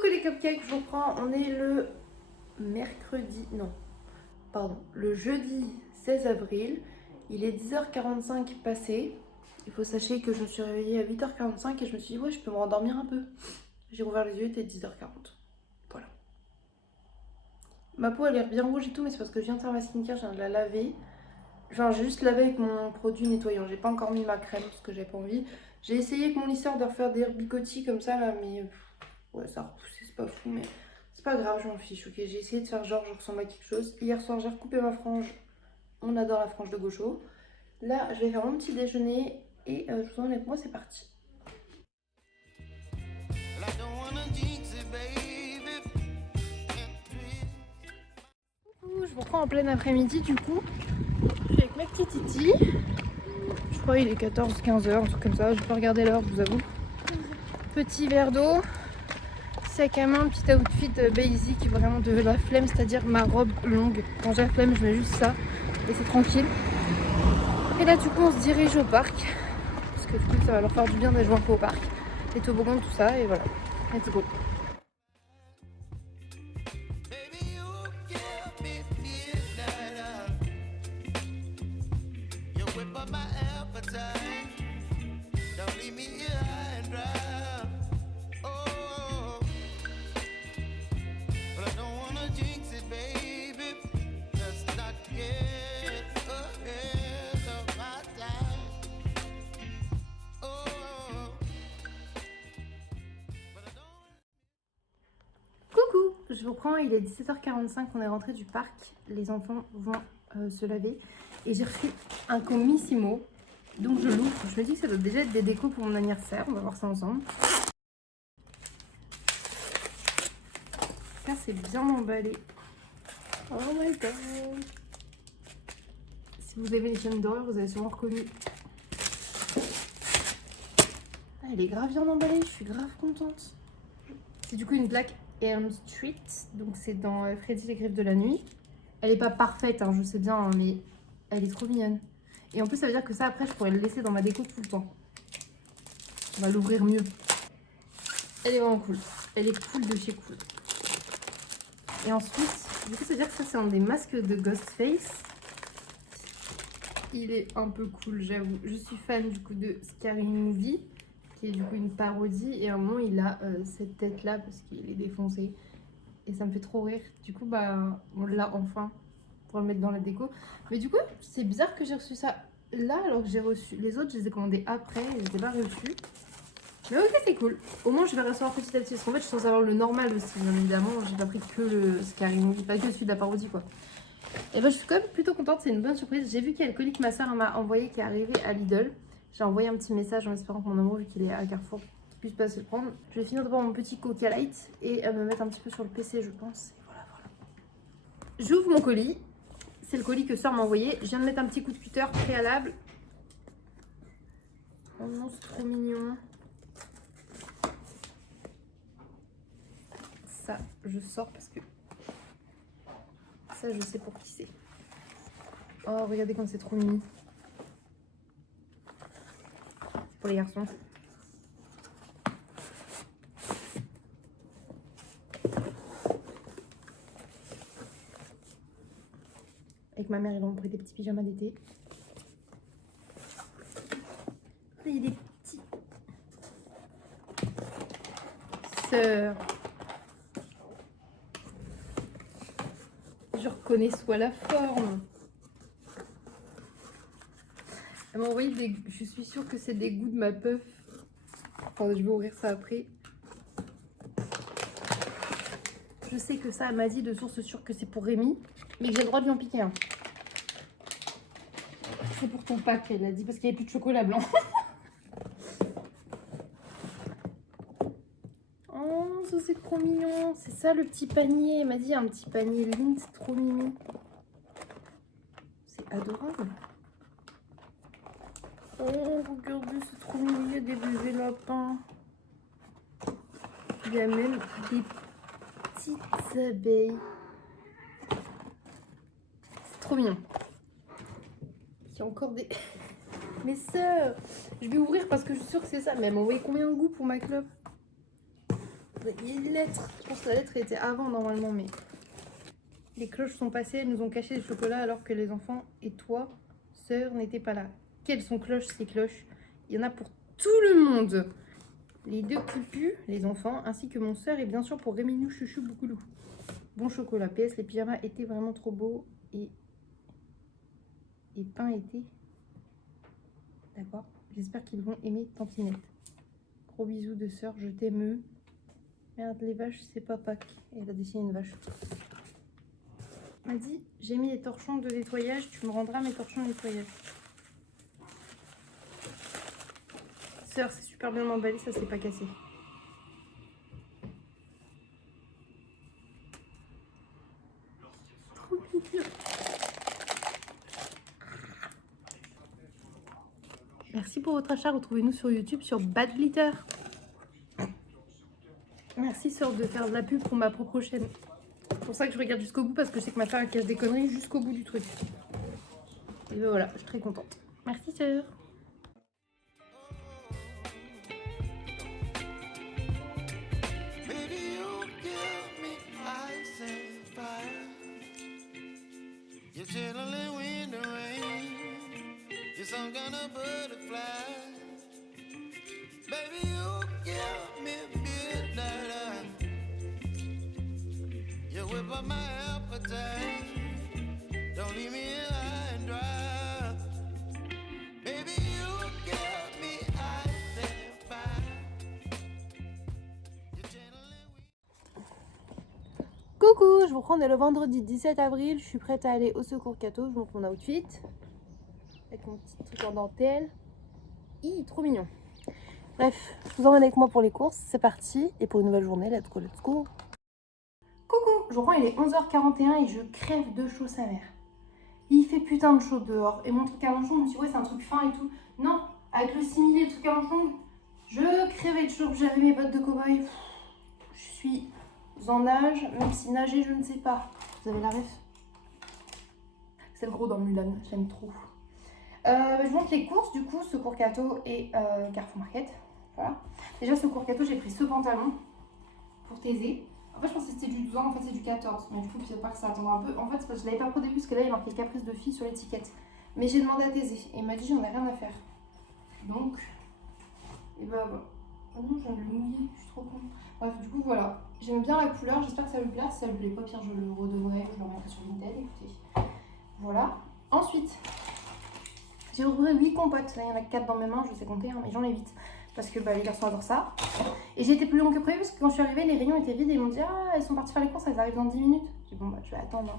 Coucou les cupcakes, je vous reprends. On est le mercredi, non, pardon, le jeudi 16 avril. Il est 10h45 passé. Il faut sachez que je me suis réveillée à 8h45 et je me suis dit, ouais, je peux me rendormir un peu. J'ai rouvert les yeux, il était 10h40. Voilà. Ma peau a l'air bien rouge et tout, mais c'est parce que je viens de faire ma skincare, je viens de la laver. Genre, j'ai juste lavé avec mon produit nettoyant. J'ai pas encore mis ma crème parce que j'avais pas envie. J'ai essayé avec mon lisseur de refaire des bigotis comme ça là, mais ouais, ça a repoussé, c'est pas fou, mais c'est pas grave, je m'en fiche, ok. J'ai essayé de faire genre, je ressemble à quelque chose. Hier soir, j'ai recoupé ma frange. On adore la frange de gaucho. Là, je vais faire mon petit déjeuner et je vous en avec moi, c'est parti. Je vous reprends en plein après-midi du coup. Je suis avec ma petite Titi. Je crois qu'il est 14-15h, un truc comme ça. Je vais pas regarder l'heure, je vous avoue. Petit verre d'eau. Sac à main, petit outfit basic, vraiment de la flemme, c'est-à-dire ma robe longue. Quand j'ai la flemme, je mets juste ça et c'est tranquille. Et là, du coup, on se dirige au parc parce que du coup, ça va leur faire du bien d'aller jouer un peu au parc. Les toboggans, tout ça, et voilà. Let's go. Je vous prends, il est 17h45, on est rentré du parc. Les enfants vont se laver. Et j'ai reçu un comissimo. Donc je l'ouvre. Je me dis que ça doit déjà être des décos pour mon anniversaire. On va voir ça ensemble. Ça, c'est bien emballé. Oh my god. Si vous avez les films d'horreur, vous avez sûrement reconnu. Ah, elle est grave bien emballée. Je suis grave contente. C'est du coup une plaque Elm Street, donc c'est dans Freddy les griffes de la nuit. Elle est pas parfaite, hein, je sais bien, hein, mais elle est trop mignonne. Et en plus, ça veut dire que ça, après, je pourrais le laisser dans ma déco tout le temps. On va l'ouvrir mieux. Elle est vraiment cool. Elle est cool de chez cool. Et ensuite, du coup, ça veut dire que ça, c'est un des masques de Ghostface. Il est un peu cool, j'avoue. Je suis fan du coup de Scary Movie, qui est du coup une parodie, et à un moment il a cette tête là parce qu'il est défoncé et ça me fait trop rire. Du coup bah on l'a enfin pour le mettre dans la déco, mais du coup c'est bizarre que j'ai reçu ça là alors que j'ai reçu les autres, je les ai commandés après et je les ai pas reçus, mais ok, c'est cool. Au moins je vais recevoir petit à petit parce qu'en fait je suis censée avoir le normal aussi, bien évidemment. J'ai pas pris que le Scary Movie, pas que celui de la parodie quoi. Et ben je suis quand même plutôt contente, c'est une bonne surprise. J'ai vu qu'il y a le colis que ma soeur m'a envoyé qui est arrivé à Lidl. J'ai envoyé un petit message en espérant que mon amour, vu qu'il est à Carrefour, qu'il puisse passer le prendre. Je vais finir de boire mon petit Coca Light et me mettre un petit peu sur le PC, je pense. Et voilà, voilà. J'ouvre mon colis. C'est le colis que soeur m'a envoyé. Je viens de mettre un petit coup de cutter préalable. Oh non, c'est trop mignon. Ça, je sors parce que ça, je sais pour qui c'est. Oh, regardez comme c'est trop mignon. Pour les garçons. Avec ma mère, ils vont pris des petits pyjamas d'été. Il y a des petits sœurs. Je reconnais soit la forme. Elle m'a envoyé des... Je suis sûre que c'est des goûts de ma puff. Attendez, je vais ouvrir ça après. Je sais que ça, elle m'a dit de source sûre que c'est pour Rémi, mais que j'ai le droit de lui en piquer un. C'est pour ton pack, elle a dit, parce qu'il n'y avait plus de chocolat blanc. Oh, ça c'est trop mignon. C'est ça le petit panier. Elle m'a dit un petit panier Lindt, c'est trop mignon. C'est adorable. Oh, regardez, c'est trop mignon. Il y a des bébés lapins. Il y a même des petites abeilles. C'est trop mignon. Il y a encore des... Mes sœurs. Je vais ouvrir parce que je suis sûre que c'est ça. Mais elle m'a envoyé combien de goûts pour ma clope? Il y a une lettre. Je pense que la lettre était avant normalement, mais les cloches sont passées, elles nous ont caché le chocolat alors que les enfants et toi, sœur, n'étaient pas là. Quelles sont cloches ces cloches? Il y en a pour tout le monde. Les deux pupus, les enfants, ainsi que mon sœur et bien sûr pour Réminou, Chouchou, Boucoulou. Bon chocolat. PS, les pyjamas étaient vraiment trop beaux et pain était. D'accord. J'espère qu'ils vont aimer Tantinette. Gros bisous de sœur, je t'aime. Merde, les vaches, c'est pas Pâques. Elle a dessiné une vache. Elle m'a dit, j'ai mis les torchons de nettoyage, tu me rendras mes torchons de nettoyage. Sœur, c'est super bien emballé, ça s'est pas cassé. Trop mignon. Merci pour votre achat, retrouvez-nous sur YouTube sur Bad Glitter. Merci sœur de faire de la pub pour ma propre chaîne. C'est pour ça que je regarde jusqu'au bout parce que je sais que ma sœur elle casse des conneries jusqu'au bout du truc. Et ben voilà, je suis très contente. Merci sœur. Some kind of butterfly, baby, you give me midnight. You whip up my appetite. Don't leave me high and dry. Baby, you give me ice and fire. You're channeling. Coucou, je vous prends, on est le vendredi 17 avril. Je suis prête à aller au secours Cato. Je vous montre mon outfit. Avec mon petit truc en dentelle. Trop mignon. Bref, je vous emmène avec moi pour les courses. C'est parti. Et pour une nouvelle journée, let's go, let's go. Coucou, je reprends, il est 11h41 et je crève de chaud sa mère. Il fait putain de chaud dehors. Et mon truc à manchon, je me suis dit, ouais, c'est un truc fin et tout. Non, avec le simili et le truc à manchon, je crevais de chaud. J'avais mes bottes de cow-boy. Je suis en nage, même si nager, je ne sais pas. Vous avez la ref? C'est le gros dans Mulan, j'aime trop. Je vous montre les courses du coup, Secours Cato et Carrefour Market. Voilà. Déjà, Secours Cato, j'ai pris ce pantalon pour Thésée. En fait, je pensais que c'était du 12 ans, en fait, c'est du 14. Mais du coup, je sais pas que ça attendra un peu. En fait, c'est parce que je l'avais pas pris au début, parce que là, il y a marqué caprice de fille sur l'étiquette. Mais j'ai demandé à Thésée et il m'a dit, j'en ai rien à faire. Donc, et bah voilà. Oh non, je viens de le mouiller, je suis trop con. Bref, du coup, voilà. J'aime bien la couleur, j'espère que ça lui plaît. Si ça lui plaît pas, pire, je le redonnerai, je le remettrai sur Vinted. Écoutez. Voilà. Ensuite. J'ai ouvert 8 compotes, là il y en a 4 dans mes mains, je sais compter, hein, mais j'en ai 8. Parce que bah, les garçons adorent ça. Et j'ai été plus long que prévu parce que quand je suis arrivée, les rayons étaient vides et ils m'ont dit, ah, ils sont partis faire les courses, elles arrivent dans 10 minutes. J'ai dit, bon, bah, je vais attendre.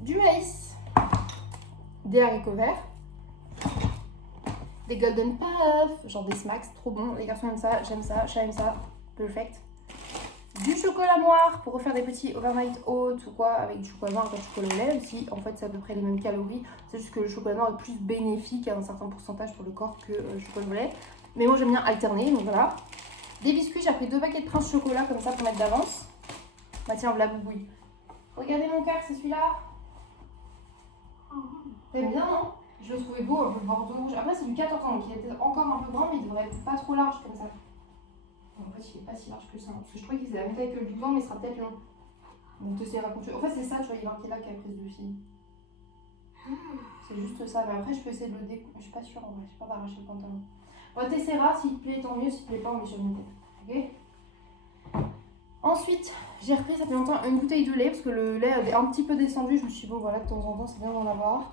Du maïs, des haricots verts, des golden puff, genre des smacks, trop bon. Les garçons aiment ça, j'aime ça, chat aime ça, perfect. Du chocolat noir pour refaire des petits overnight oats ou quoi avec du chocolat noir et du chocolat au lait aussi. En fait, c'est à peu près les mêmes calories. C'est juste que le chocolat noir est plus bénéfique à un certain pourcentage pour le corps que le chocolat au lait. Mais moi, j'aime bien alterner, donc voilà. Des biscuits, j'ai pris 2 paquets de Prince chocolat comme ça pour mettre d'avance. Bah tiens, la boubouille. Regardez mon cœur, c'est celui-là. T'aimes bien, non? Je le trouvais beau, un peu bordeaux rouge. Après, c'est du 14 ans, donc il était encore un peu grand, mais il devrait être pas trop large comme ça. En fait, il est pas si large que ça, parce que je croyais qu'il faisait la même taille que le 12 ans, mais il sera peut-être long. Donc, tu essaieras quand tu... En fait, c'est ça, tu vois, il est marqué là caprice de fille. C'est juste ça, mais après, je peux essayer de le découper. Je suis pas sûre en vrai, je sais pas d'arracher le pantalon. On t'essaieras, s'il te plaît, tant mieux, s'il te plaît pas, on met sur une tête. Ok? Ensuite, j'ai repris, ça fait longtemps, une bouteille de lait, parce que le lait avait un petit peu descendu. Je me suis dit, bon, voilà, de temps en temps, c'est bien d'en avoir.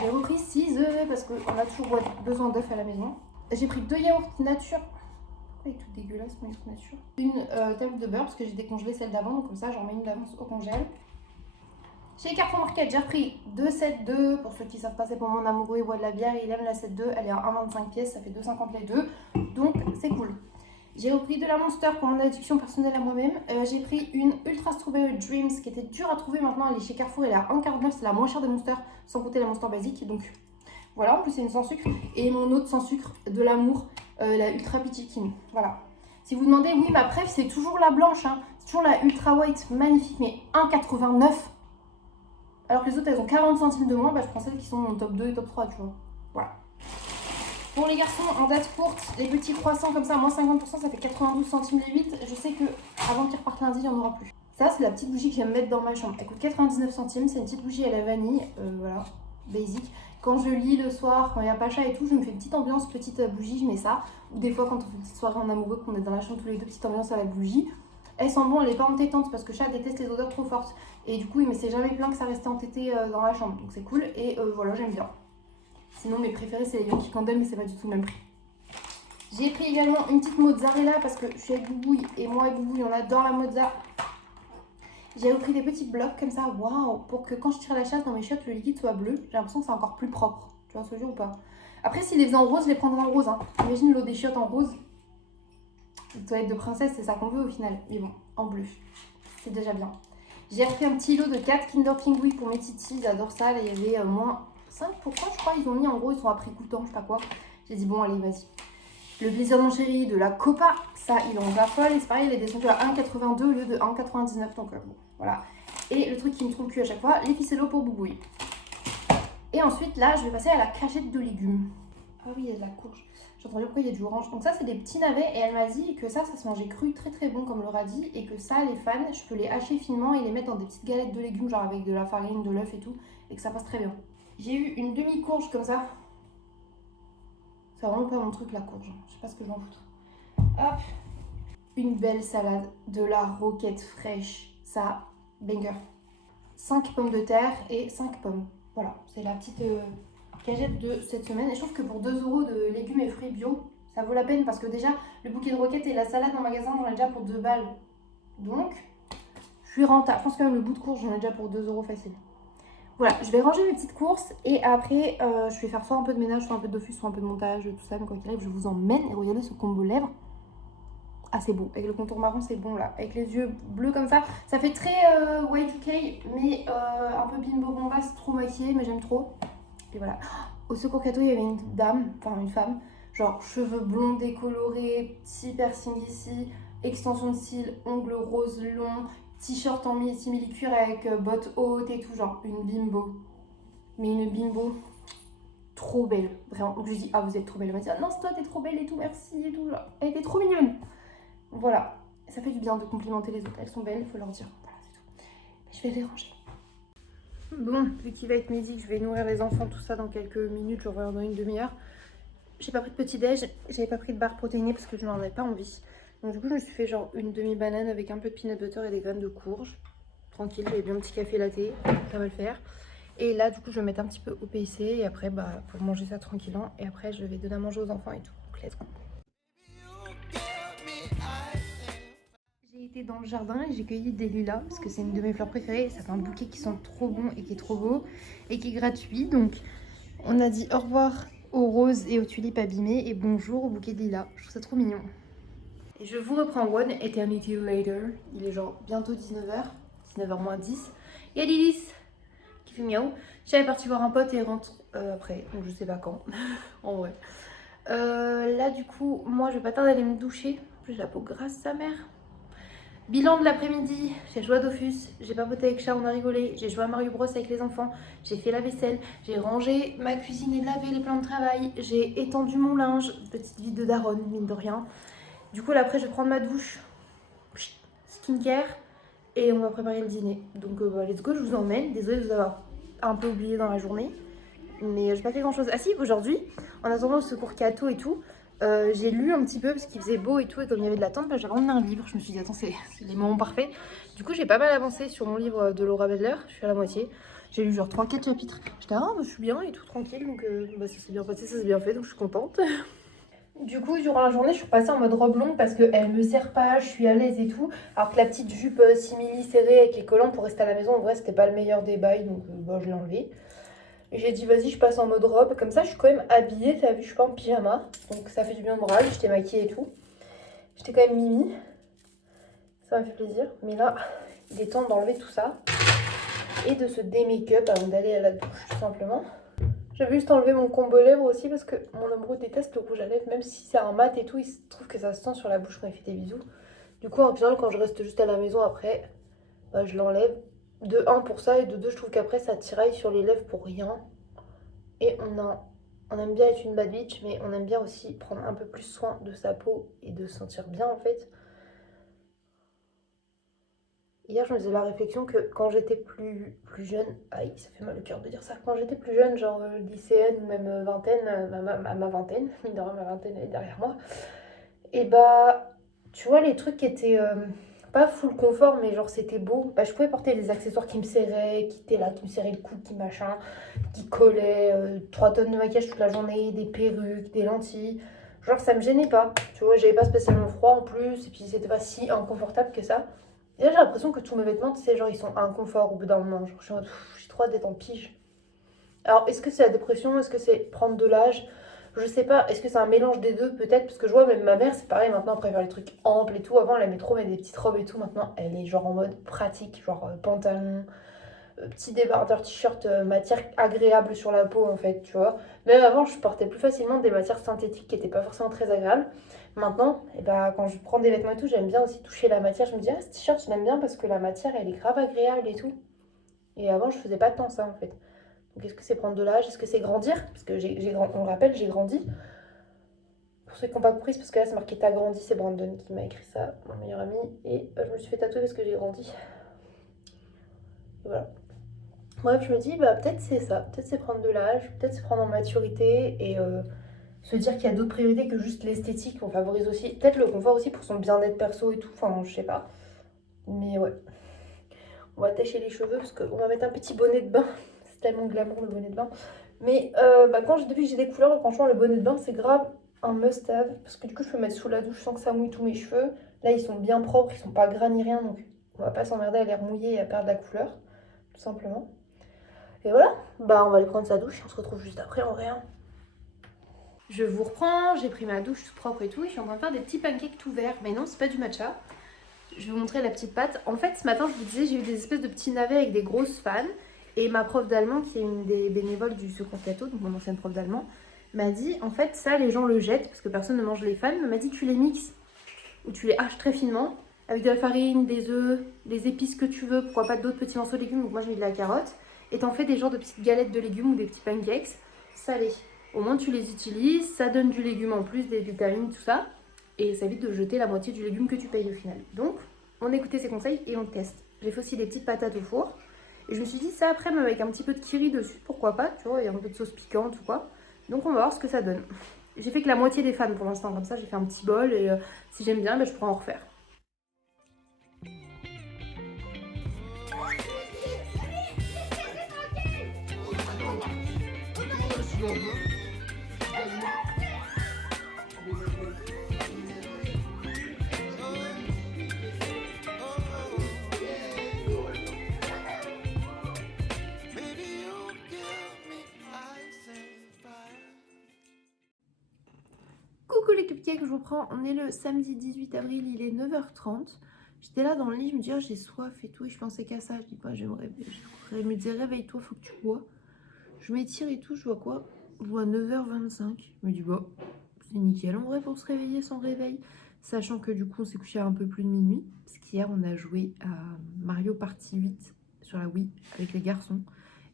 J'ai repris 6 œufs, parce qu'on a toujours besoin d'œufs à la maison. J'ai pris 2 yaourts nature. Elle est toute dégueulasse, mon yaourt nature. Une tablette de beurre parce que j'ai décongelé celle d'avant, donc comme ça j'en mets une d'avance au congèle. Chez Carrefour Market, j'ai repris 2 sets d'œufs. Pour ceux qui savent pas, c'est pour mon amoureux, il boit de la bière et il aime la 7 d'œufs. Elle est à 1,25 pièces, ça fait 2,50 les deux. Donc c'est cool. J'ai repris de la Monster pour mon addiction personnelle à moi-même. J'ai pris une Ultra Strawberry Dreams qui était dure à trouver maintenant. Elle est chez Carrefour, elle est à 1,49, c'est la moins chère des Monster, sans compter la Monster basique. Donc voilà, en plus c'est une sans sucre. Et mon autre sans sucre de l'amour, la Ultra Peachy King. Voilà. Si vous demandez, oui, ma préf, c'est toujours la blanche. Hein. C'est toujours la Ultra White, magnifique, mais 1,89. Alors que les autres, elles ont 40 centimes de moins. Bah, je prends celles qui sont mon top 2 et top 3, tu vois. Voilà. Pour les garçons, en date courte, les petits croissants comme ça, à moins 50%, ça fait 92 centimes les 8. Je sais que avant qu'ils repartent lundi, il n'y en aura plus. Ça, c'est la petite bougie que j'aime mettre dans ma chambre. Elle coûte 99 centimes. C'est une petite bougie à la vanille. Voilà, basic. Quand je lis le soir, quand il y a Pacha et tout, je me fais une petite ambiance, petite bougie, je mets ça. Ou des fois, quand on fait une petite soirée en amoureux, qu'on est dans la chambre tous les deux, petite ambiance à la bougie. Elle sent bon, elle est pas entêtante parce que chat déteste les odeurs trop fortes. Et du coup, il me s'est jamais plaint que ça restait entêté dans la chambre. Donc c'est cool. Et voilà, j'aime bien. Sinon, mes préférés, c'est les Yankee Candle, mais c'est pas du tout le même prix. J'ai pris également une petite mozzarella parce que je suis avec Boubouille et moi et Boubouille, on adore la mozza. J'ai repris des petits blocs comme ça, waouh, pour que quand je tire la chasse dans mes chiottes, le liquide soit bleu. J'ai l'impression que c'est encore plus propre. Tu vois ce que je veux dire ou pas? Après, s'ils les faisaient en rose, je les prendrais en rose. Hein. Imagine l'eau des chiottes en rose. Les toilettes de princesse, c'est ça qu'on veut au final. Mais bon, en bleu. C'est déjà bien. J'ai repris un petit lot de 4 Kinder Pingui pour mes titis. J'adore ça. Là, il y avait moins 5%, je crois. Ils ont mis en gros, ils sont à prix coûtant, je sais pas quoi. J'ai dit, bon, allez, vas-y. Le plaisir de mon chéri de la Copa, ça, il en raffole. Et c'est pareil, il est descendu à 1,82 au lieu de 1,99. Donc, bon, voilà. Et le truc qui me trompe le cul à chaque fois, les ficellos pour Boubouille. Et ensuite, là, je vais passer à la cachette de légumes. Ah oui, il y a de la courge. J'entends bien pourquoi il y a du orange. Donc ça, c'est des petits navets. Et elle m'a dit que ça se mangeait cru, très très bon, comme le radis. Et que ça, les fans, je peux les hacher finement et les mettre dans des petites galettes de légumes, genre avec de la farine, de l'œuf et tout. Et que ça passe très bien. J'ai eu une demi-courge comme ça. C'est vraiment pas mon truc, la courge. Je sais pas ce que je vais en foutre. Hop. Une belle salade, de la roquette fraîche. Ça, banger. 5 pommes de terre et 5 pommes. Voilà, c'est la petite cagette de cette semaine. Et je trouve que pour 2 € de légumes et fruits bio, ça vaut la peine. Parce que déjà, le bouquet de roquettes et la salade en magasin, j'en ai déjà pour 2 balles. Donc, je suis rentable. Je pense que même le bout de courge, j'en ai déjà pour 2 € facile. Voilà, je vais ranger mes petites courses et après je vais faire soit un peu de ménage, soit un peu de Dofus, soit un peu de montage, tout ça. Mais quoi qu'il arrive, je vous emmène et regardez ce combo lèvres. Ah, c'est beau. Avec le contour marron, c'est bon là. Avec les yeux bleus comme ça. Ça fait très Y2K, mais un peu bimbo bombasse, trop maquillée, mais j'aime trop. Et voilà. Au Secours Cato, il y avait une dame, enfin une femme, genre cheveux blonds décolorés, petit piercing ici, extension de cils, ongles roses longs, t-shirt en simili-cuir avec bottes hautes et tout, genre une bimbo. Mais une bimbo trop belle, vraiment. Donc je lui dis, ah vous êtes trop belle. Elle m'a dit, ah non c'est toi, t'es trop belle et tout, merci et tout. Genre, elle était trop mignonne. Voilà, ça fait du bien de complimenter les autres. Elles sont belles, il faut leur dire. Voilà, c'est tout. Je vais les ranger. Bon, vu qu'il va être midi, je vais nourrir les enfants, tout ça dans quelques minutes, je reviens dans une demi-heure. J'ai pas pris de petit-déj, j'avais pas pris de barre protéinée parce que je n'en avais pas envie. Donc du coup, je me suis fait genre une demi-banane avec un peu de peanut butter et des graines de courge. Tranquille, j'avais bien un petit café latte, ça va le faire. Et là, du coup, je vais mettre un petit peu au PIC et après, bah, pour manger ça tranquillement. Et après, je vais donner à manger aux enfants et tout. Donc, let's go. J'ai été dans le jardin et j'ai cueilli des lilas parce que c'est une de mes fleurs préférées. Ça fait un bouquet qui sent trop bon et qui est trop beau et qui est gratuit. Donc, on a dit au revoir aux roses et aux tulipes abîmées et bonjour au bouquet de lilas. Je trouve ça trop mignon. Et je vous reprends One Eternity Later. Il est genre bientôt 19h, 19h moins 10. Il y a Lilis qui fait miaou. J'avais parti voir un pote et rentre après, donc je sais pas quand, en vrai. Là du coup, moi je vais pas tarder d'aller me doucher. En plus j'ai la peau grasse sa mère. Bilan de l'après-midi, j'ai joué à Dofus, j'ai papoté avec Chat, on a rigolé, j'ai joué à Mario Bros avec les enfants, j'ai fait la vaisselle, j'ai rangé ma cuisine et lavé les plans de travail, j'ai étendu mon linge, petite vie de daronne, mine de rien. Du coup là après je vais prendre ma douche, skincare et on va préparer le dîner. Donc bah, let's go, je vous emmène. Désolée de vous avoir un peu oublié dans la journée, mais j'ai pas fait grand chose. Ah si, aujourd'hui, en attendant au Secours Cato et tout, j'ai lu un petit peu parce qu'il faisait beau et tout, et comme il y avait de l'attente, bah, j'ai ramené un livre. Je me suis dit attends, c'est les moments parfaits. Du coup j'ai pas mal avancé sur mon livre de Laura Bedler, je suis à la moitié. J'ai lu genre 3-4 chapitres. J'étais ah bah, je suis bien et tout tranquille, donc bah, ça s'est bien passé, ça s'est bien fait, donc je suis contente. Du coup, durant la journée, je suis passée en mode robe longue parce qu'elle me sert pas, je suis à l'aise et tout. Alors que la petite jupe simili serrée avec les collants pour rester à la maison, en vrai, c'était pas le meilleur des bails, donc bah, je l'ai enlevé. Et j'ai dit, vas-y, je passe en mode robe. Comme ça, je suis quand même habillée, t'as vu, je suis pas en pyjama. Donc ça fait du bien au moral, j'étais maquillée et tout. J'étais quand même mimi. Ça m'a fait plaisir. Mais là, il est temps d'enlever tout ça. Et de se démake-up avant d'aller à la douche, tout simplement. J'avais juste enlevé mon combo lèvres aussi parce que mon amoureux déteste le rouge à lèvres. Même si c'est un mat et tout, il se trouve que ça se sent sur la bouche quand il fait des bisous. Du coup, en général, quand je reste juste à la maison après, bah, je l'enlève. De 1 pour ça et de 2, je trouve qu'après ça tiraille sur les lèvres pour rien. Et on a On aime bien être une bad bitch, mais on aime bien aussi prendre un peu plus soin de sa peau et de se sentir bien en fait. Hier, je me faisais la réflexion que quand j'étais plus jeune, aïe, ça fait mal au cœur de dire ça, quand j'étais plus jeune, genre lycéenne ou même vingtaine, ma vingtaine, mine de rien, ma vingtaine elle est derrière moi, et bah, tu vois, les trucs qui étaient pas full confort, mais genre c'était beau, bah, je pouvais porter des accessoires qui me serraient, qui étaient là, qui me serraient le cou, qui machin, qui collaient, 3 tonnes de maquillage toute la journée, des perruques, des lentilles. Genre ça me gênait pas, tu vois, j'avais pas spécialement froid en plus, et puis c'était pas si inconfortable que ça. Et là j'ai l'impression que tous mes vêtements, tu sais, genre ils sont inconforts au bout d'un moment, genre je suis en mode, j'ai trop hâte d'être en pige. Alors est-ce que c'est la dépression, est-ce que c'est prendre de l'âge? Je sais pas, est-ce que c'est un mélange des deux peut-être? Parce que je vois même ma mère, c'est pareil, maintenant elle préfère les trucs amples et tout. Avant elle aimait trop mettre des petites robes et tout, maintenant elle est genre en mode pratique, genre pantalon, petit débardeur t-shirt matière agréable sur la peau en fait, tu vois. Même avant, je portais plus facilement des matières synthétiques qui étaient pas forcément très agréables. Maintenant, et bah, quand je prends des vêtements et tout, j'aime bien aussi toucher la matière. Je me dis, ah, ce t-shirt, je l'aime bien parce que la matière, elle est grave agréable et tout. Et avant, je faisais pas tant ça en fait. Donc, est-ce que c'est prendre de l'âge? Est-ce que c'est grandir? Parce que on le rappelle, j'ai grandi. Pour ceux qui n'ont pas compris, c'est parce que là, c'est marqué t'as grandi. C'est Brandon qui m'a écrit ça, mon meilleur ami. Et je me suis fait tatouer parce que j'ai grandi. Et voilà. Bref, je me dis, bah peut-être c'est ça, peut-être c'est prendre de l'âge, peut-être c'est prendre en maturité et se dire qu'il y a d'autres priorités que juste l'esthétique. On favorise aussi, peut-être le confort aussi pour son bien-être perso et tout, enfin je sais pas. Mais ouais, on va attacher les cheveux parce qu'on va mettre un petit bonnet de bain. C'est tellement glamour le bonnet de bain. Mais bah, depuis que j'ai des couleurs, franchement le bonnet de bain c'est grave un must-have parce que du coup je peux mettre sous la douche sans que ça mouille tous mes cheveux. Là ils sont bien propres, ils sont pas gras ni rien donc on va pas s'emmerder à les remouiller et à perdre la couleur, tout simplement. Et voilà, bah on va aller prendre sa douche et on se retrouve juste après en vrai. Je vous reprends, j'ai pris ma douche toute propre et tout et je suis en train de faire des petits pancakes tout verts. Mais non, c'est pas du matcha. Je vais vous montrer la petite pâte. En fait, ce matin, je vous disais, j'ai eu des espèces de petits navets avec des grosses fans. Et ma prof d'allemand, qui est une des bénévoles du Secours Cateau, donc mon ancienne prof d'allemand, m'a dit, en fait, ça, les gens le jettent parce que personne ne mange les fans. Elle m'a dit, tu les mixes ou tu les haches très finement avec de la farine, des œufs, des épices que tu veux, pourquoi pas d'autres petits morceaux de légumes. Donc moi, j'ai mis de la carotte. Et t'en fais des genres de petites galettes de légumes ou des petits pancakes salés. Au moins, tu les utilises, ça donne du légume en plus, des vitamines, tout ça. Et ça évite de jeter la moitié du légume que tu payes au final. Donc, on écoutait ses conseils et on teste. J'ai fait aussi des petites patates au four. Et je me suis dit, ça après, même avec un petit peu de curry dessus, pourquoi pas, tu vois, et un peu de sauce piquante ou quoi. Donc, on va voir ce que ça donne. J'ai fait que la moitié des fans pour l'instant, comme ça, j'ai fait un petit bol et si j'aime bien, je pourrais en refaire. Baby, you give me ice and fire. Coucou les cupcakes, je vous prends. On est le samedi 18 avril, il est 9h30. J'étais là dans le lit, je me dis, oh, j'ai soif et tout, et je pensais qu'à ça. Je dis, bah, je me disais, réveille-toi, faut que tu bois. Je m'étire et tout, je vois quoi? Je vois 9h25. Je me dis, bah, c'est nickel en vrai pour se réveiller sans réveil. Sachant que du coup, on s'est couché à un peu plus de minuit. Parce qu'hier, on a joué à Mario Party 8 sur la Wii avec les garçons.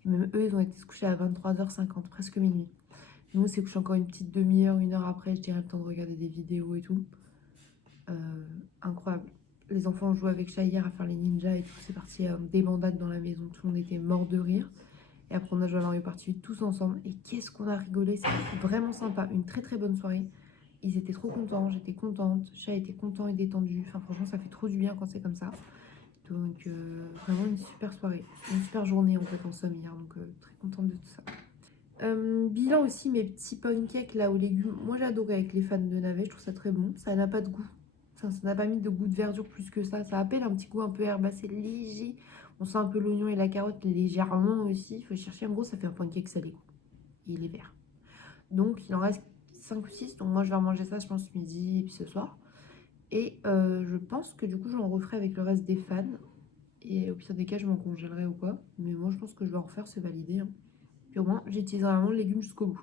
Et même eux, ils ont été se coucher à 23h50, presque minuit. Nous, on s'est couché encore une petite demi-heure, 1 heure après, je dirais, le temps de regarder des vidéos et tout. Incroyable. Les enfants ont joué avec Chat hier à faire les ninjas et tout. C'est parti des bandades dans la maison. Tout le monde était mort de rire. Et après, on a joué à Mario Party 8 tous ensemble. Et qu'est-ce qu'on a rigolé. C'était vraiment sympa. Une très très bonne soirée. Ils étaient trop contents. J'étais contente. Chat était content et détendu. Enfin, franchement, ça fait trop du bien quand c'est comme ça. Donc, vraiment une super soirée. Une super journée en fait en somme hier. Donc, très contente de tout ça. Bilan aussi, mes petits pancakes là aux légumes. Moi j'ai adoré avec les fans de navets, je trouve ça très bon. Ça n'a pas de goût. Ça n'a pas mis de goût de verdure plus que ça. Ça appelle un petit goût un peu herbacé léger. On sent un peu l'oignon et la carotte légèrement aussi. Il faut chercher. En gros, ça fait un pancake salé. Quoi. Et il est vert. Donc il en reste 5 ou 6. Donc moi je vais manger ça, je pense, midi et puis ce soir. Et je pense que du coup j'en referai avec le reste des fans. Et au pire des cas, je m'en congèlerai ou quoi. Mais moi je pense que je vais en refaire, c'est validé. Hein. Puis au moins, j'utiliserai vraiment le légume jusqu'au bout.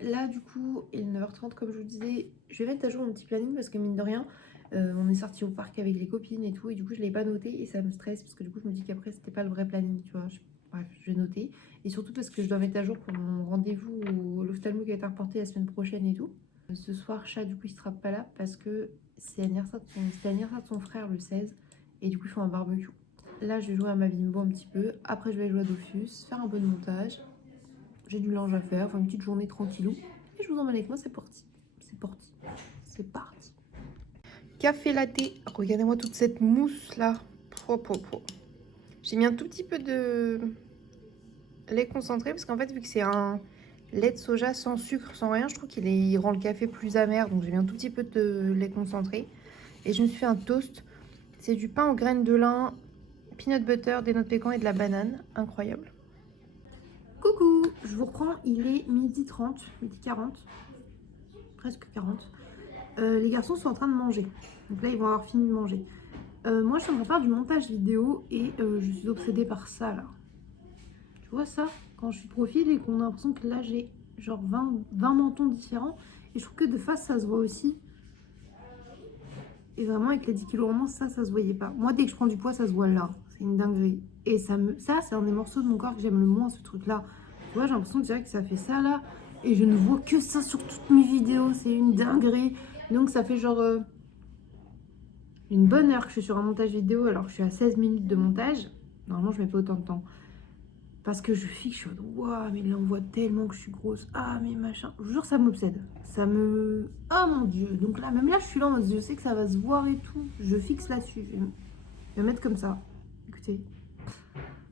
Là, du coup, il est 9h30, comme je vous disais. Je vais mettre à jour mon petit planning parce que, mine de rien, on est sorti au parc avec les copines et tout. Et du coup, je ne l'ai pas noté et ça me stresse parce que, du coup, je me dis qu'après, c'était pas le vrai planning, tu vois. Bref, je vais noter. Et surtout parce que je dois mettre à jour pour mon rendez-vous au l'ophtalmo qui a été reporté la semaine prochaine et tout. Ce soir, chat, du coup, il sera pas là parce que c'est l'anniversaire de son frère le 16. Et du coup, ils font un barbecue. Là, je vais jouer à ma Bimbo un petit peu. Après, je vais jouer à Dofus, faire un peu de montage. J'ai du linge à faire, enfin une petite journée tranquillou. Et je vous emmène avec moi, c'est parti. C'est parti. C'est parti. Café latte. Regardez-moi toute cette mousse là. J'ai mis un tout petit peu de lait concentré parce qu'en fait, vu que c'est un lait de soja sans sucre, sans rien, je trouve il rend le café plus amer. Donc j'ai mis un tout petit peu de lait concentré. Et je me suis fait un toast. C'est du pain aux graines de lin, peanut butter, des noix de pécan et de la banane. Incroyable. Coucou, je vous reprends, il est 12h30, 12h40, presque 40. Les garçons sont en train de manger, donc là ils vont avoir fini de manger. Moi je suis en train de faire du montage vidéo et je suis obsédée par ça là. Tu vois ça? Quand je suis de profil et qu'on a l'impression que là j'ai genre 20 mentons différents et je trouve que de face ça se voit aussi. Et vraiment avec les 10 kilos en moins ça se voyait pas. Moi dès que je prends du poids ça se voit là, c'est une dinguerie. Et ça c'est un des morceaux de mon corps que j'aime le moins, ce truc là. Tu vois, j'ai l'impression déjà que ça fait ça là. Et je ne vois que ça sur toutes mes vidéos. C'est une dinguerie. Donc ça fait genre une bonne heure que je suis sur un montage vidéo. Alors que je suis à 16 minutes de montage. Normalement je mets pas autant de temps. Parce que je fixe, je suis en mode waouh, mais là on voit tellement que je suis grosse. Ah, mais machin. Je vous jure, ça m'obsède. Ça me. Oh mon dieu. Donc là, même là, je suis là en mode je sais que ça va se voir et tout. Je fixe là-dessus. Je vais mettre comme ça. Écoutez.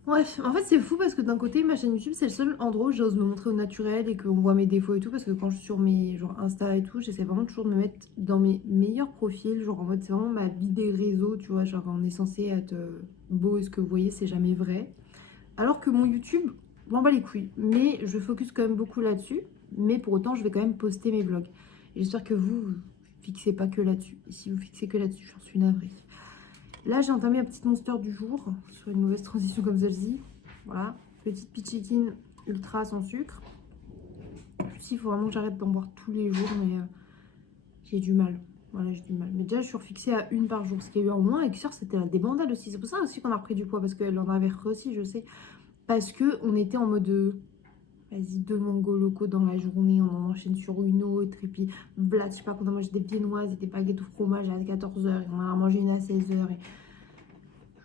Bref, en fait c'est fou parce que d'un côté ma chaîne YouTube c'est le seul endroit où j'ose me montrer au naturel et qu'on voit mes défauts et tout, parce que quand je suis sur mes genre Insta et tout, j'essaie vraiment toujours de me mettre dans mes meilleurs profils, genre en mode c'est vraiment ma vie des réseaux, tu vois, genre on est censé être beau et ce que vous voyez c'est jamais vrai. Alors que mon YouTube, je m'en bats les couilles, mais je focus quand même beaucoup là-dessus, mais pour autant je vais quand même poster mes vlogs. Et j'espère que vous fixez pas que là-dessus, et si vous fixez que là-dessus, j'en suis navrée. Là, j'ai entamé la petite monster du jour sur une mauvaise transition comme celle-ci. Voilà, petite pitchikin ultra sans sucre. Il faut vraiment que j'arrête d'en boire tous les jours, mais j'ai du mal. Voilà, j'ai du mal. Mais déjà, je suis refixée à une par jour. Ce qu'il y a eu en moins avec Sœur, c'était la débandade aussi. C'est pour ça aussi qu'on a repris du poids, parce qu'elle en avait aussi, je sais. Parce qu'on était en mode vas-y, 2 mangos locaux dans la journée, on en enchaîne sur une autre. Et puis, blat, je sais pas, on a mangé des viennoises et des baguettes au fromage à 14h. On en a mangé une à 16h. Et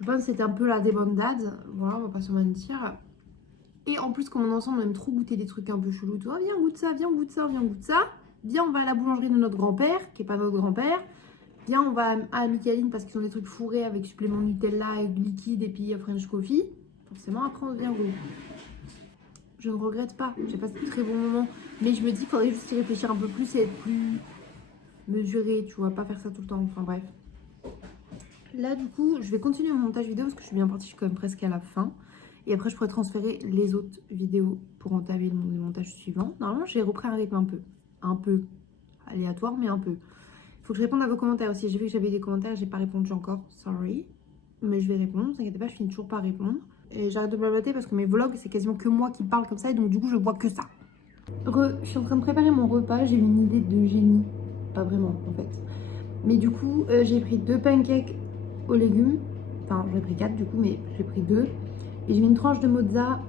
je pense que c'était un peu la débandade, voilà, on va pas se mentir. Et en plus, comme on est ensemble, on aime trop goûter des trucs un peu chelous. Toi, viens, goûte ça, viens, goûte ça, viens, goûte ça. Viens, on va à la boulangerie de notre grand-père, qui est pas notre grand-père. Viens, on va à Michaeline parce qu'ils ont des trucs fourrés avec supplément Nutella, liquide et puis French Coffee. Forcément, après, on vient goûter. Je ne regrette pas, j'ai passé de très bons moments. Mais je me dis qu'il faudrait juste y réfléchir un peu plus et être plus mesuré, tu vois, pas faire ça tout le temps. Enfin bref. Là, du coup, je vais continuer mon montage vidéo parce que je suis bien partie, je suis quand même presque à la fin. Et après, je pourrais transférer les autres vidéos pour entamer le montage suivant. Normalement, j'ai repris un rythme un peu aléatoire, mais un peu. Il faut que je réponde à vos commentaires aussi. J'ai vu que j'avais des commentaires, j'ai pas répondu encore, sorry. Mais je vais répondre, ne vous inquiétez pas, je finis toujours par répondre. Et j'arrête de blablater parce que mes vlogs, c'est quasiment que moi qui parle comme ça. Et donc, du coup, je vois que ça. Je suis en train de préparer mon repas. J'ai eu une idée de génie. Pas vraiment, en fait. Mais du coup, j'ai pris 2 pancakes aux légumes. Enfin, j'en ai pris 4 du coup, mais j'ai pris 2. Et j'ai mis une tranche de mozza,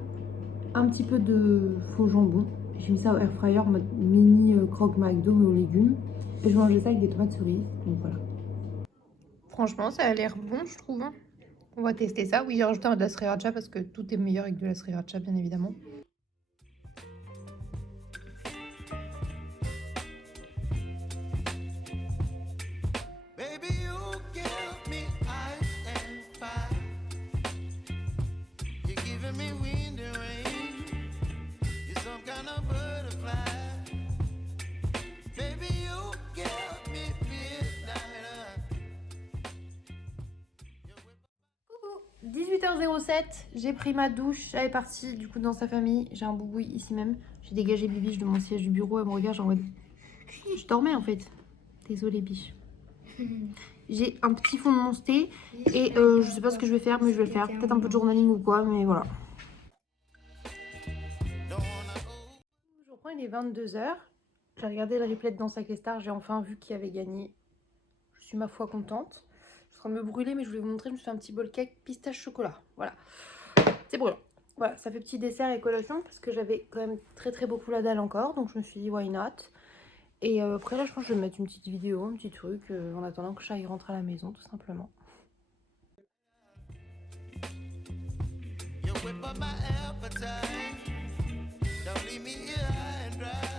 un petit peu de faux jambon. J'ai mis ça au air fryer en mode mini croque McDo mais aux légumes. Et je mangeais ça avec des tomates cerises. Donc voilà. Franchement, ça a l'air bon, je trouve. On va tester ça. Oui, j'ai rajouté de la sriracha parce que tout est meilleur avec de la sriracha, bien évidemment. Baby, you give me ice and fire. You're giving me wind and rain. You're some kind of butterfly. Baby, you give me midnight. Coucou, 18h07, j'ai pris ma douche, elle est partie du coup dans sa famille, j'ai un boubouille ici même, j'ai dégagé Bibiche de mon siège du bureau, elle me regarde genre en mode... Je dormais en fait, désolée biche. J'ai un petit fond de mon thé et je sais pas ce que je vais faire mais je vais le faire, peut-être un peu de journaling ou quoi mais voilà. Je reprends, il est 22h, j'ai regardé le replay de Danse avec les stars, j'ai enfin vu qui avait gagné, je suis ma foi contente. Je suis en train de me brûler mais je voulais vous montrer, je me suis fait un petit bol cake pistache chocolat, voilà. C'est brûlant. Voilà, ça fait petit dessert et collation parce que j'avais quand même très beaucoup la dalle encore, donc je me suis dit why not. Et après là je pense que je vais mettre une petite vidéo, un petit truc, en attendant que Shai rentre à la maison tout simplement. You whip up my appetite. Don't leave me here high and dry.